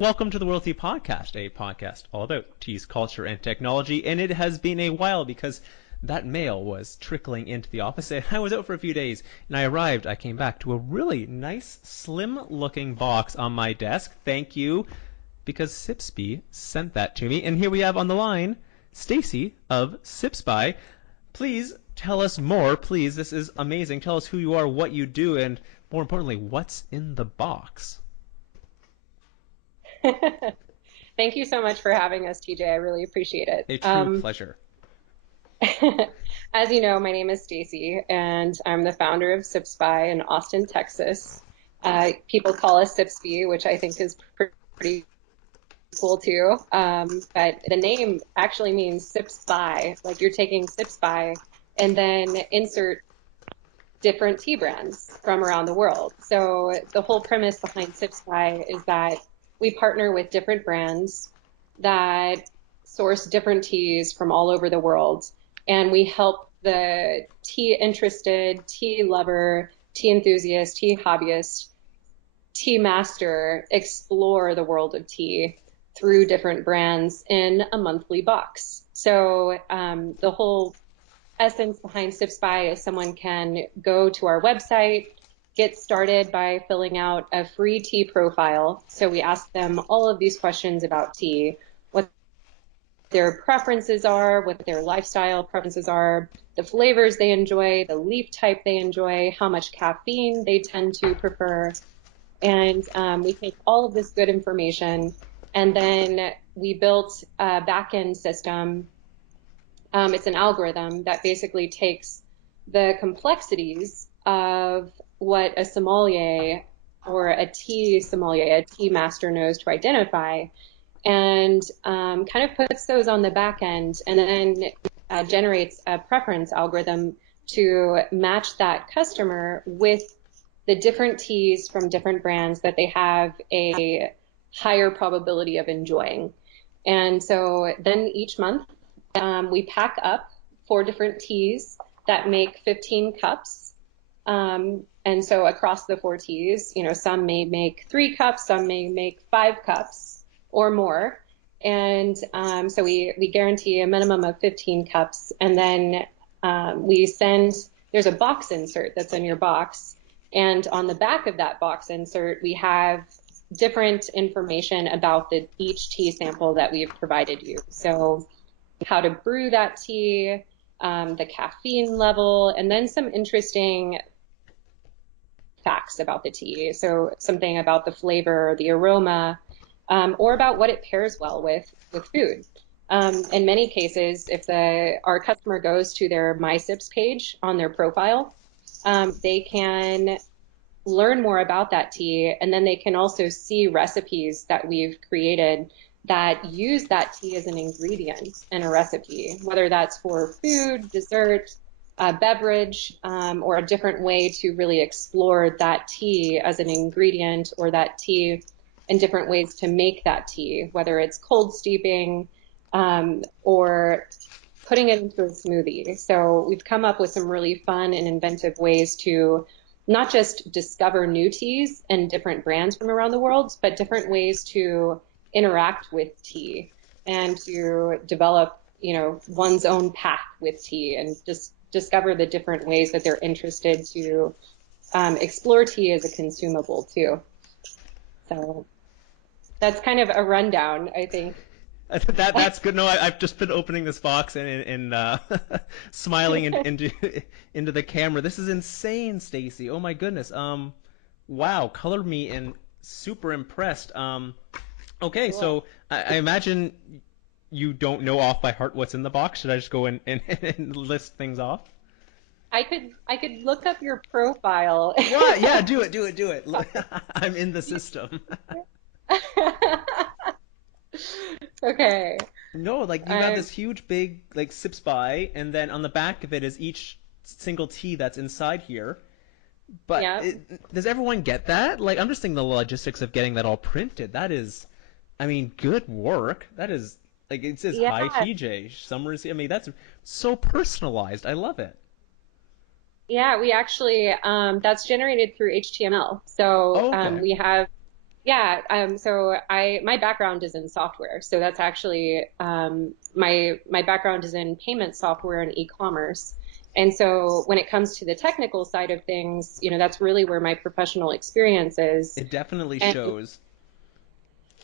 Welcome to the World Tea Podcast, a podcast all about tea's culture and technology. And it has been a while because that mail was trickling into the office. And I was out for a few days, and I came back to a really nice, slim-looking box on my desk. Thank you, because Sipsby sent that to me. And here we have on the line Stacy of Sipsby. Please tell us more, please. This is amazing. Tell us who you are, what you do, and more importantly, what's in the box. Thank you so much for having us, TJ. I really appreciate it. A true pleasure. As you know, my name is Stacy, and I'm the founder of Sipsby in Austin, Texas. People call us Sipsby, which I think is pretty cool too. But the name actually means sips by, like you're taking sips by, and then insert different tea brands from around the world. So the whole premise behind Sips by is that we partner with different brands that source different teas from all over the world. And we help the tea interested, tea lover, tea enthusiast, tea hobbyist, tea master explore the world of tea through different brands in a monthly box. So the whole essence behind Sips by is someone can go to our website, get started by filling out a free tea profile. So we ask them all of these questions about tea, what their preferences are, what their lifestyle preferences are, the flavors they enjoy, the leaf type they enjoy, how much caffeine they tend to prefer. And we take all of this good information, and then we built a back-end system. It's an algorithm that basically takes the complexities of what a sommelier or a tea sommelier, a tea master knows to identify, and kind of puts those on the back end, and then generates a preference algorithm to match that customer with the different teas from different brands that they have a higher probability of enjoying. And so then each month we pack up 4 different teas that make 15 cups. And so across the 4 teas, you know, some may make 3 cups, some may make 5 cups or more. And so we guarantee a minimum of 15 cups. And then there's a box insert that's in your box. And on the back of that box insert, we have different information about each tea sample that we've provided you. So how to brew that tea, the caffeine level, and then some interesting facts about the tea. So something about the flavor, the aroma, or about what it pairs well with food. In many cases, if our customer goes to their My Sips page on their profile, they can learn more about that tea, and then they can also see recipes that we've created that use that tea as an ingredient in a recipe, whether that's for food, dessert, beverage, or a different way to really explore that tea as an ingredient, or that tea and different ways to make that tea, whether it's cold steeping or putting it into a smoothie. So we've come up with some really fun and inventive ways to not just discover new teas and different brands from around the world, but different ways to interact with tea and to develop, you know, one's own path with tea and just discover the different ways that they're interested to explore tea as a consumable too. So that's kind of a rundown, I think. That's good. No, I've just been opening this box and smiling into the camera. This is insane, Stacy. Oh my goodness. Wow, colored me in. Super impressed. Okay, Cool. so I imagine you don't know off by heart what's in the box. Should I just go in and list things off? I could look up your profile. What? Yeah, do it. I'm in the system. Okay. No, like you got I this huge big like sips by, and then on the back of it is each single tea that's inside here. But Yeah. does everyone get that? Like I'm just thinking the logistics of getting that all printed. That is, I mean, good work. That is like it says Yeah. hi TJ Summers. I mean, that's so personalized. I love it. Yeah, we actually that's generated through HTML. So Oh, okay. we have Yeah, so my background is in software. So that's actually my background is in payment software and e-commerce. And so when it comes to the technical side of things, that's really where my professional experience is. It definitely And shows.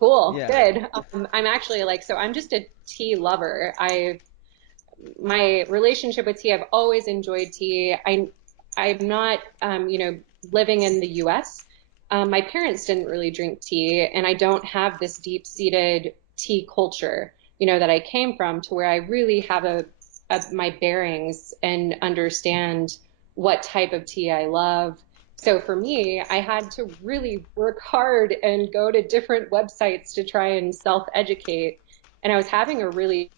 cool, Yeah. good. I'm actually like, so I'm just a tea lover. My relationship with tea, I've always enjoyed tea. I'm not, living in the US. My parents didn't really drink tea, and I don't have this deep-seated tea culture, that I came from to where I really have my bearings and understand what type of tea I love. So for me, I had to really work hard and go to different websites to try and self-educate. And I was having a really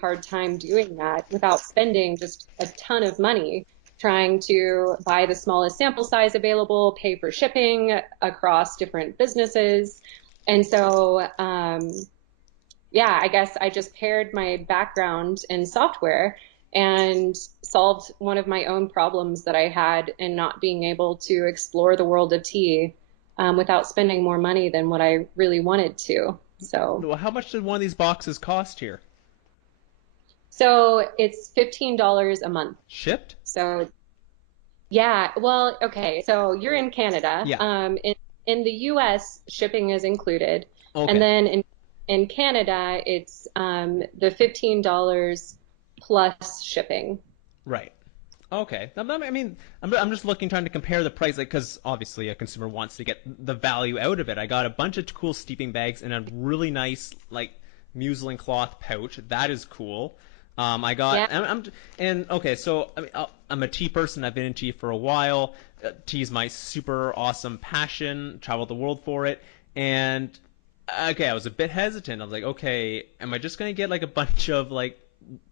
hard time doing that without spending just a ton of money trying to buy the smallest sample size available, pay for shipping across different businesses. And so, yeah, I guess I just paired my background in software and solved one of my own problems that I had in not being able to explore the world of tea without spending more money than what I really wanted to. So, Well, how much did one of these boxes cost here? so it's $15 a month. Shipped? So yeah, well, okay. So you're in Canada. Yeah. In the US, shipping is included, and Okay. then in Canada, it's the $15 plus shipping. Right. Okay. I mean, I'm just looking, trying to compare the price, like, because obviously a consumer wants to get the value out of it. I got a bunch of cool steeping bags and a really nice, like, muslin cloth pouch. That is cool. I got, Yeah. and okay, so I mean, I'm a tea person. I've been in tea for a while. Tea is my super awesome passion. Traveled the world for it, and okay, I was a bit hesitant. I was like, okay, am I just gonna get like a bunch of like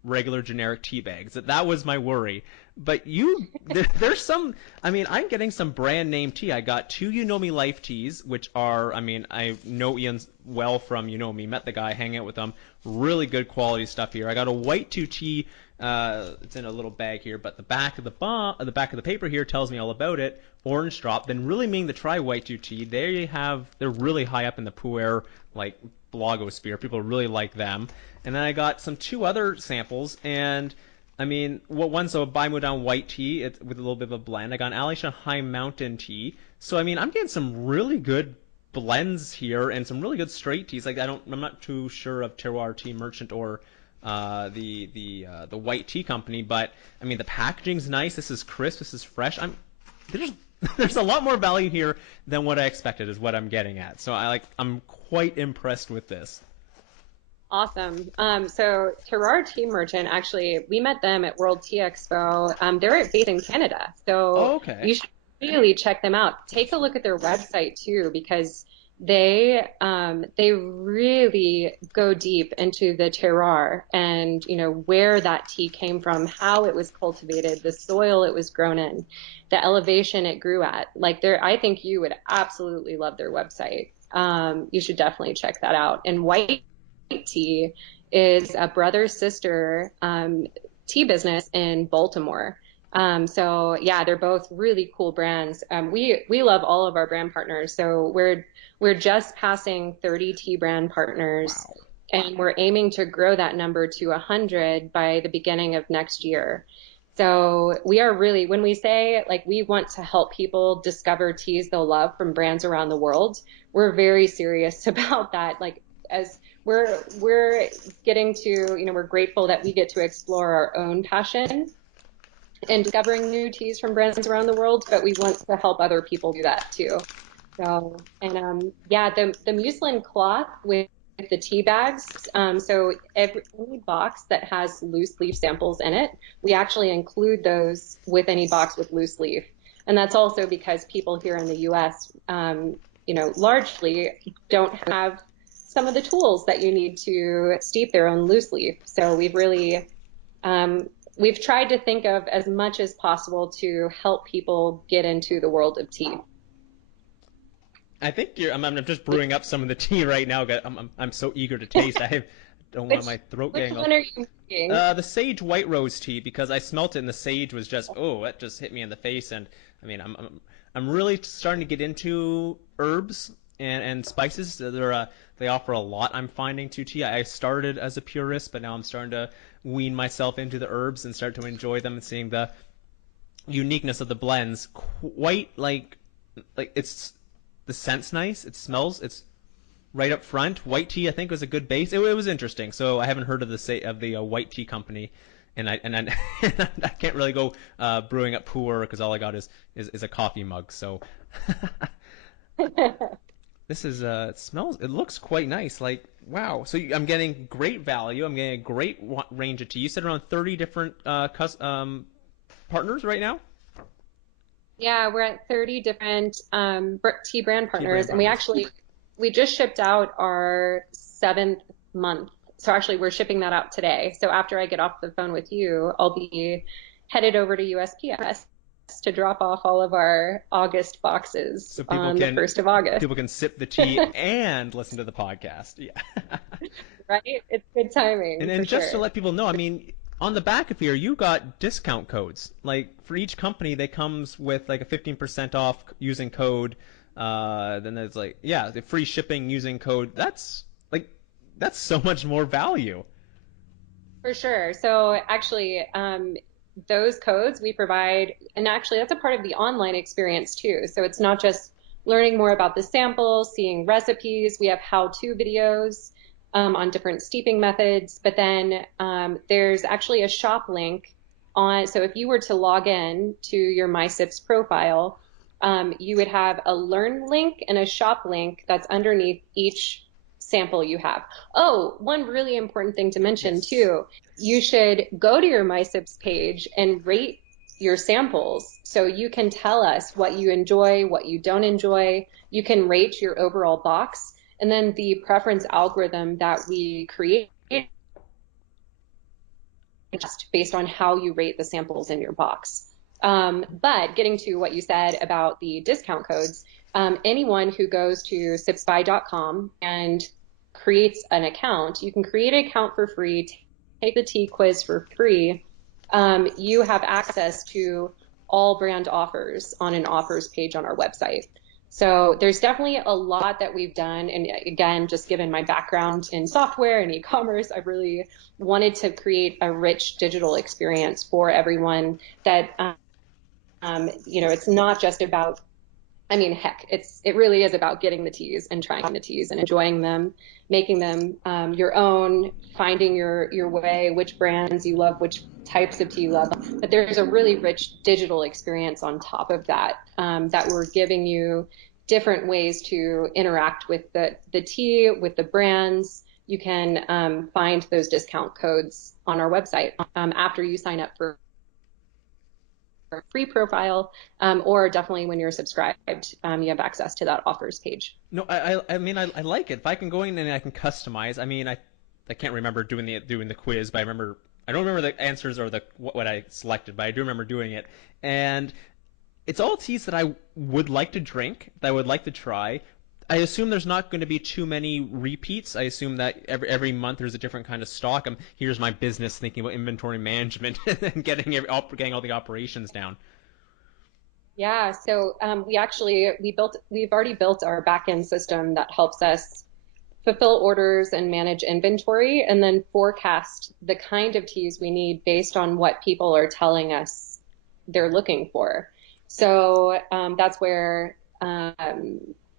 regular generic tea bags? That was my worry. But there's some. I mean, I'm getting some brand name tea. I got two You Know Me Life teas, which are. I mean, I know Ian's well from You Know Me. Met the guy, hang out with him. Really good quality stuff here. I got a white two tea. It's in a little bag here, but the back of the paper here tells me all about it. Orange drop. Then really meaning to try white two tea. They're really high up in the pu'er like blogosphere. People really like them. And then I got two other samples, and I mean, one's a Baimudan white tea with a little bit of a blend. I got an Alisha High Mountain tea. So I mean, I'm getting some really good blends here and some really good straight teas. Like I'm not too sure of Terroir Tea Merchant or the white tea company, but I mean the packaging's nice. This is crisp. This is fresh. There's there's a lot more value here than what I expected. Is what I'm getting at. So I'm quite impressed with this. Awesome. So Terrar Tea Merchant, actually, we met them at World Tea Expo. They're based in Canada, so Okay. you should really check them out. Take a look at their website too, because they really go deep into the terroir and where that tea came from, how it was cultivated, the soil it was grown in, the elevation it grew at. Like I think you would absolutely love their website. You should definitely check that out. And white tea is a brother sister tea business in Baltimore. So yeah, they're both really cool brands. We love all of our brand partners. So we're just passing 30 tea brand partners, Wow. and we're aiming to grow that number to 100 by the beginning of next year. So we are really, when we say like we want to help people discover teas they'll love from brands around the world, we're very serious about that. Like as we're getting to, we're grateful that we get to explore our own passion and discovering new teas from brands around the world, but we want to help other people do that too. So, and yeah, the muslin cloth with the tea bags. So any box that has loose leaf samples in it, we actually include those with any box with loose leaf. And that's also because people here in the US, largely don't have some of the tools that you need to steep their own loose leaf. So um, we've tried to think of as much as possible to help people get into the world of tea. I think I'm just brewing up some of the tea right now. I'm so eager to taste. Don't want Which my throat which getting all. one are you making? The sage white rose tea because I smelt it and the sage was just it just hit me in the face. And I mean I'm really starting to get into herbs and spices. They offer a lot. I'm finding to tea. I started as a purist, but now I'm starting to wean myself into the herbs and start to enjoy them and seeing the uniqueness of the blends. Quite like it's the scent's nice. It smells. It's right up front. White tea, I think, was a good base. It was interesting. So I haven't heard of the white tea company, and I can't really go brewing up pour because all I got is a coffee mug. So this is it smells. It looks quite nice. Like wow. So I'm getting great value. I'm getting a great range of tea. You said around 30 different partners right now. Yeah, we're at 30 different tea brand Tea partners, brand and we partners. actually we just shipped out our seventh month. So actually, we're shipping that out today. So after I get off the phone with you, I'll be headed over to USPS to drop off all of our August boxes So on the 1st of August. people can sip the tea and listen to the podcast. Yeah. Right? It's good And timing for then just to sure. let people know, I mean, on the back of here, you got discount codes. Like for each company, they comes with like a 15% off using code. Then there's like, yeah, the free shipping using code. That's so much more value. For sure. So actually, those codes we provide, and actually that's a part of the online experience too. So it's not just learning more about the samples, seeing recipes. We have how-to videos on different steeping methods, but then there's actually a shop link on. So if you were to log in to your MySips profile, you would have a learn link and a shop link that's underneath each sample you have. Oh, one really important thing to mention Yes. too, you should go to your MySips page and rate your samples so you can tell us what you enjoy, what you don't enjoy. You can rate your overall box, and then the preference algorithm that we create just based on how you rate the samples in your box. But getting to what you said about the discount codes, anyone who goes to sipspy.com and creates an account, you can create an account for free, take the tea quiz for free. You have access to all brand offers on an offers page on our website. So there's definitely a lot that we've done. And again, just given my background in software and e-commerce, I've really wanted to create a rich digital experience for everyone that, it's not just about, I mean, heck, it really is about getting the teas and trying the teas and enjoying them, making them your own, finding your way, which brands you love, which types of tea you love. But there's a really rich digital experience on top of that that we're giving you different ways to interact with the tea, with the brands. You can find those discount codes on our website after you sign up for a free profile, or definitely when you're subscribed, you have access to that offers page. No, I mean, I like it. If I can go in and I can customize. I mean, I can't remember doing the quiz, but I don't remember the answers or the what I selected, but I do remember doing it. And it's all teas that I would like to drink, that I would like to try. I assume there's not going to be too many repeats. I assume that every month there's a different kind of stock. Here's my business thinking about inventory management and getting all the operations down. Yeah, so we've already built our backend system that helps us fulfill orders and manage inventory, and then forecast the kind of teas we need based on what people are telling us they're looking for. So that's where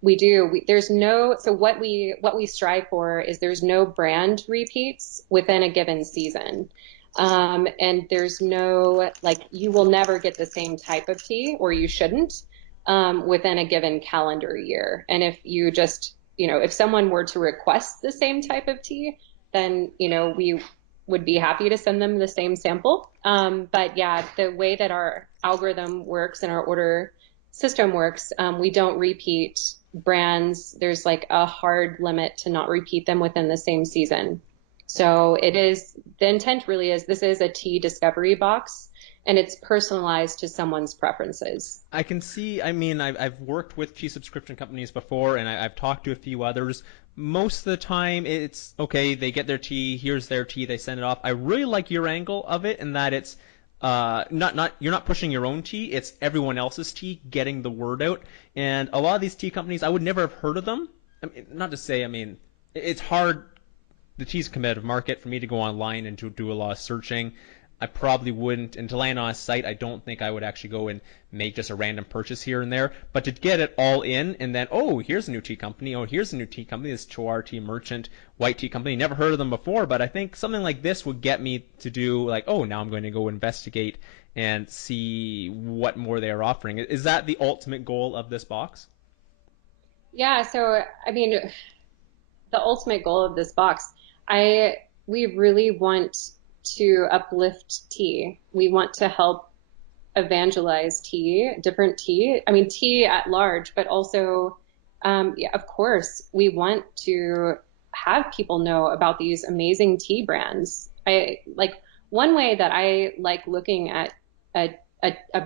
there's no, so what we strive for is there's no brand repeats within a given season. And there's no, like, you will never get the same type of tea, or you shouldn't, within a given calendar year. And if you just, if someone were to request the same type of tea, then, we would be happy to send them the same sample. But yeah, the way that our algorithm works and our order system works, we don't repeat brands. There's like a hard limit to not repeat them within the same season. So the intent really is this is a tea discovery box, and it's personalized to someone's preferences. I can see. I mean, I've worked with tea subscription companies before, and I've talked to a few others. Most of the time, it's okay. They get their tea. Here's their tea. They send it off. I really like your angle of it, in that it's not you're not pushing your own tea. It's everyone else's tea, getting the word out. And a lot of these tea companies, I would never have heard of them. I mean, not to say, I mean, it's hard. The tea's a competitive market for me to go online and to do a lot of searching. I probably wouldn't, and to land on a site, I don't think I would actually go and make just a random purchase here and there. But to get it all in, and then, oh, here's a new tea company. Oh, here's a new tea company. This Chowar Tea Merchant White Tea Company. Never heard of them before, but I think something like this would get me to do like, oh, now I'm going to go investigate and see what more they are offering. Is that the ultimate goal of this box? Yeah, so I mean, the ultimate goal of this box, I we really want to uplift tea. We want to help evangelize tea, different tea. I mean, tea at large, but also, yeah, of course, we want to have people know about these amazing tea brands. I like one way that I like looking at a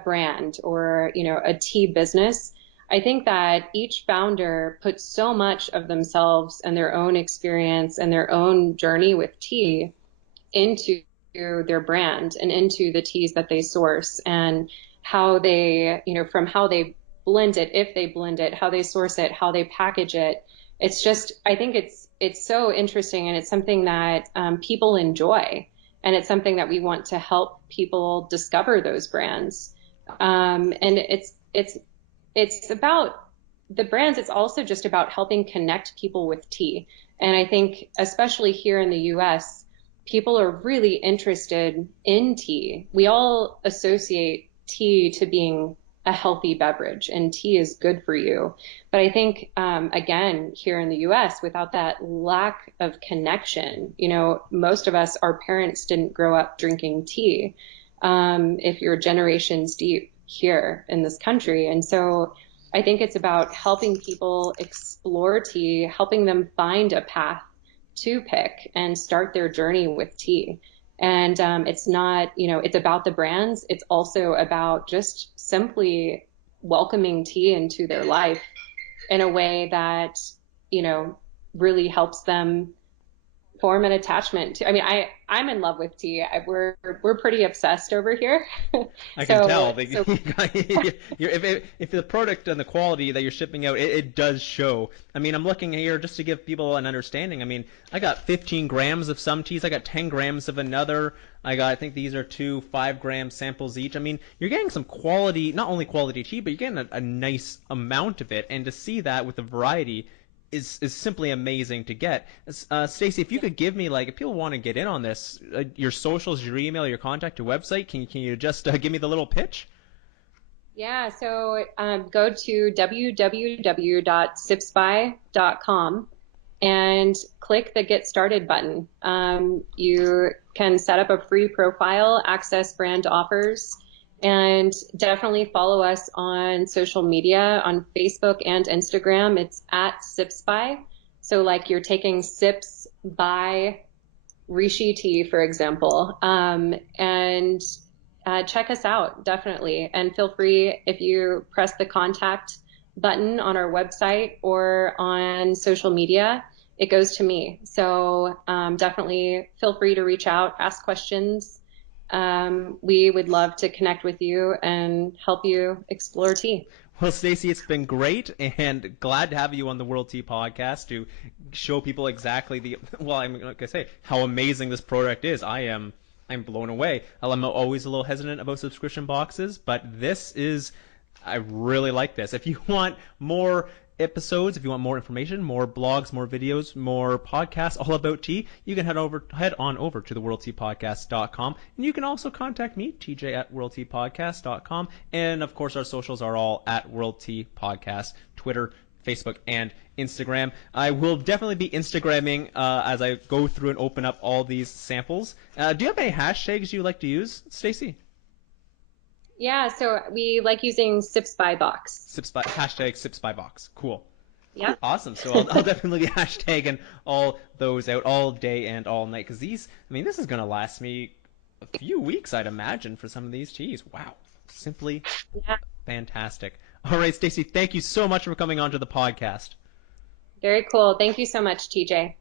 brand or, a tea business. I think that each founder puts so much of themselves and their own experience and their own journey with tea into their brand and into the teas that they source and how they, from how they blend it, if they blend it, how they source it, how they package it. It's just, I think it's so interesting and it's something that people enjoy. And it's something that we want to help people discover those brands. And it's about the brands. It's also just about helping connect people with tea. And I think, especially here in the US, people are really interested in tea. We all associate tea to being a healthy beverage, and tea is good for you. But I think, again, here in the US, without that lack of connection, most of us, our parents didn't grow up drinking tea, if you're generations deep here in this country. And so I think it's about helping people explore tea, helping them find a path to pick and start their journey with tea. And it's not, it's about the brands. It's also about just simply welcoming tea into their life in a way that, you know, really helps them form an attachment to. I mean, I'm in love with tea. We're pretty obsessed over here. I can so tell that so if the product and the quality that you're shipping out, it does show. I mean, I'm looking here just to give people an understanding. I mean, I got 15 grams of some teas. I got 10 grams of another. I think these are two 5-gram samples each. I mean, you're getting some quality, not only quality tea, but you're getting a nice amount of it. And to see that with the variety is simply amazing to get. Stacey, if you could give me like, if people want to get in on this, your socials, your email, your contact, your website, can you just give me the little pitch? yeah, so go to www.sipspy.com and click the Get Started button. You can set up a free profile, access brand offers, and definitely follow us on social media on Facebook and Instagram. It's at SipSpy. So like you're taking sips by Rishi tea, for example. And check us out, definitely. And feel free if you press the contact button on our website or on social media, it goes to me. So definitely feel free to reach out, ask questions. We would love to connect with you and help you explore tea. Well, Stacey, it's been great and glad to have you on the World Tea Podcast to show people exactly the, well, I'm like I say, how amazing this product is. I'm blown away. I'm always a little hesitant about subscription boxes, but this is, I really like this. If you want more episodes, if you want more information, more blogs, more videos, more podcasts all about tea, you can head on over to the worldteapodcast.com, and you can also contact me, TJ at worldteapodcast.com, and of course our socials are all at World Tea Podcast, Twitter, Facebook, and Instagram. I will definitely be Instagramming as I go through and open up all these samples. Do you have any hashtags you like to use, Stacey? Yeah, so we like using Sips by Box. Hashtag Sips by Box. Cool. Yeah. Awesome. So I'll definitely be hashtagging all those out all day and all night because these, I mean, this is going to last me a few weeks, I'd imagine, for some of these teas. Wow. Simply Yeah. fantastic. All right, Stacey, thank you so much for coming on to the podcast. Very cool. Thank you so much, TJ.